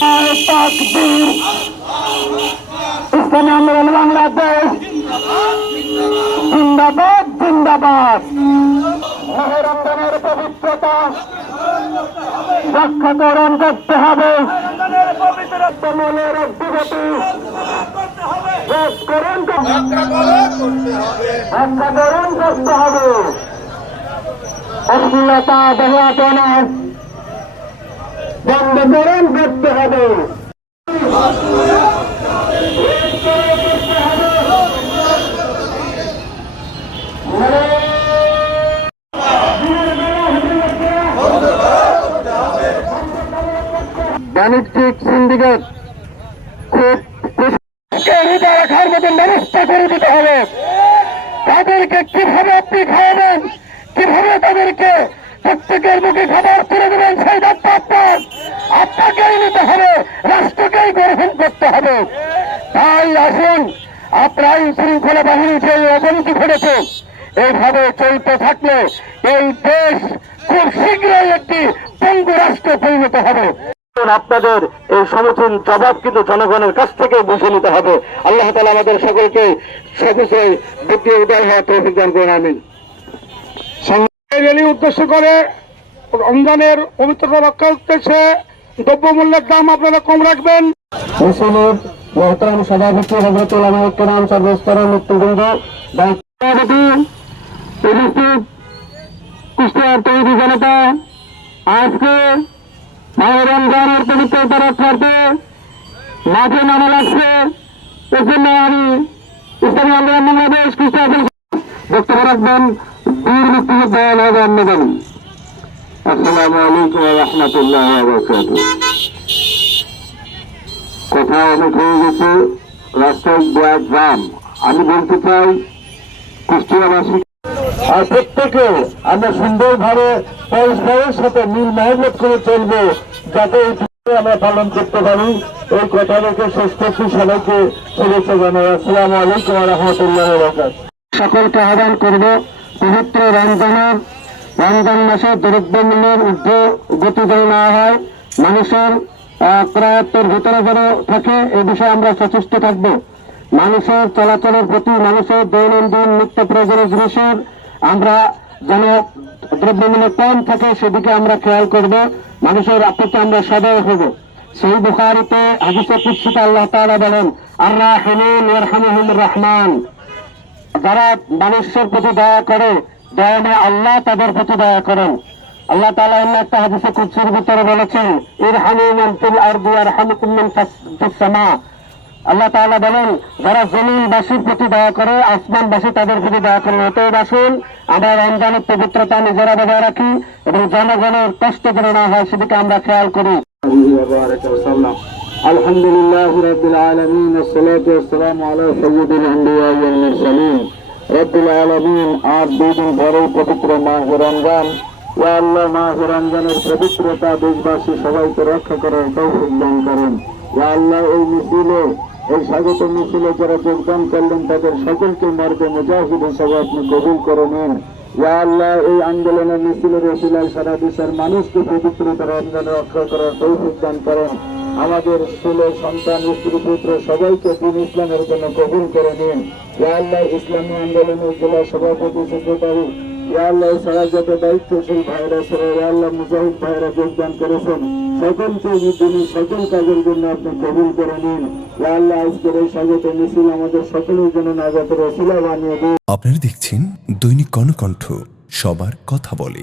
তাকবীর। ইসলামী আন্দোলন বাংলাদেশ জিন্দাবাদ জিন্দাবাদ। মাহে রমজানের পবিত্রতা রক্ষাকরণ করতে হবে। মনের অগ্রগতি রক্ষাকরণ করতে হবে। অশ্লীলতা বেহায়াপনা বন্ধকরণ করতে হবে। বাণিজ্যিক সিন্ডিকেট রাখার মতন ব্যবস্থা করে দিতে হবে। তাদেরকে কিভাবে আপনি খাওয়াবেন, কিভাবে তাদেরকে প্রত্যেকের মুখে খাবার তুলে দেবেন, সেই দায়িত্ব আপনাকেই নিতে হবে, রাষ্ট্রকেই গ্রহণ করতে হবে। তাই আসুন, আপনার আইন শৃঙ্খলা বাহিনী যে অবনতি ঘটেছে, এইভাবে চলতে থাকলে এই দেশ খুব শীঘ্রই একটি পঙ্গু রাষ্ট্রে পরিণত হবে। আপনাদের এই সমীচীন জবাব কিন্তু জনগণের কাছ থেকে বুঝে নিতে হবে। আল্লাহ তাআলা আমাদের সকলকে সবিষয় বুদ্ধি উদয় হওয়া তৌফিক দান করুন, আমিন। র্যালি উদ্দেশ্য করে রমজানের পবিত্রতা রক্ষা উদ্দেশ্যে দ্রব্যমূল্যের দাম আপনারা কম রাখবেন। মুসলিম মোহতারাম সভাপতি হযরত উলামা কেরাম সর্বস্তরের নেতৃবৃন্দ, দায়িত্ববাদী উপস্থিত কুষ্টিয়ার তৈরি জনতা, আজকে মাহে রমজানের পবিত্রতা রক্ষার্থে মাঠে নামা লাগছে। এজন্য আমি ইসলামী আন্দোলন বাংলাদেশ কুষ্টিয়া বক্তব্য রাখবেন বীর মুক্তিযোদ্ধা আহমদ। আসসালামু আলাইকুম ওয়া রাহমাতুল্লাহি ওয়া বারাকাতুহু। কথা অনেক হয়ে গেছে, রাস্তায় ব্যাগ জাম। আমি বলতে চাই কুষ্টিয়াবাসী আর প্রত্যেকে আমরা সুন্দরভাবে পরস্পরের সাথে মিল মহব্বত করে চলবো, যাতে আমরা পালন করতে পারি। এই কথা রেখে শেষ করছি। সবাইকে শুভেচ্ছা জানাই। আসসালামু আলাইকুম ওয়া রাহমাতুল্লাহি ওয়া বারাকাতুহু। সকলকে আহ্বান করব, পবিত্র রমজান মাসে দ্রব্যমূল্যের গতি যেন না হয়, মানুষের ক্রয়াত্মের ভিতরে যেন থাকে, এ বিষয়ে আমরা সচেষ্ট থাকব। মানুষের চলাচলের প্রতি, মানুষের দৈনন্দিন নিত্য প্রয়োজনীয় জিনিসের আমরা যেন দ্রব্যমূল্য কম থাকে সেদিকে আমরা খেয়াল করব। মানুষের প্রতি আমরা সদয় হব। সেই বুখারীতে হাদিসে কুদসিতে আল্লাহ তাআলা বলেন, আর-রাহিমুন ইয়ারহামুহুমুর রহমান। যারা মানুষের প্রতি দয়া করে, দয়াময় আল্লাহ তাদের প্রতি দয়া করেন। আল্লাহ তাআলা অন্য একটা হাদিসে কুদসির ভিতরে বলেছেন, ইরহামু মান ফিল আরদি ইয়ারহামুকুম মান ফিস সামা। আল্লাহ তাআলা বলেন, যারা জমিনবাসীর প্রতি দয়া করে, আসমানবাসী তাদের প্রতি দয়া করেন। অতএব আসুন আমরা রমজানের পবিত্রতা নিজেরা বজায় রাখি এবং জনগণের কষ্ট যেন না হয় সেদিকে আমরা খেয়াল করি। আলহামদুলিল্লাহ রাব্বিল আলামিন, আসসালাতু ওয়াসসালামু আলা সাইয়্যিদিল আম্বিয়া ওয়াল মুরসালিন। রব্বুল আলামিন, আজ 2 দিন পরে পবিত্র মাহে রমজান। ইয়া আল্লাহ, মাহে রমজানের পবিত্রতা দেশবাসী সবাইকে রক্ষা করার তৌফিক দান করেন। ইয়া আল্লাহ, এই মিছিলে, এই স্বাগত মিছিলে যারা যোগদান করলেন তাদের সকলকে মর্দে মুজাহিদ হিসেবে আপনি কবুল করে নিন। ইয়া আল্লাহ, এই আন্দোলনের মিছিলের ওসিলায় সারা দেশের মানুষকে পবিত্রতা রমজানে রক্ষা করার তৌফিক দান করেন। আমাদের ছেলে সন্তান স্ত্রী পুত্র সবাইকে দিন ইসলামের জন্য কবুল করে নিন। ইয়া আল্লাহ, ইসলামী আন্দোলনের জেলা সভাপতি সেক্রেটারি, ইয়া আল্লাহ, সারা যত দায়িত্বশীল ভাইরা ছিল, ইয়া আল্লাহ, মুজাহিদ ভাইরা যোগদান করেছেন, সকলকে তিনি সকল কাজের জন্য আপনি কবুল করে নিন। ইয়া আল্লাহ, আজকের এই স্বাগত মিছিল আমাদের সকলের জন্য নাজাতের ওসিলা বানিয়ে দিন। আপনারা দেখছেন দৈনিক কর্ণকণ্ঠ, সবার কথা বলে।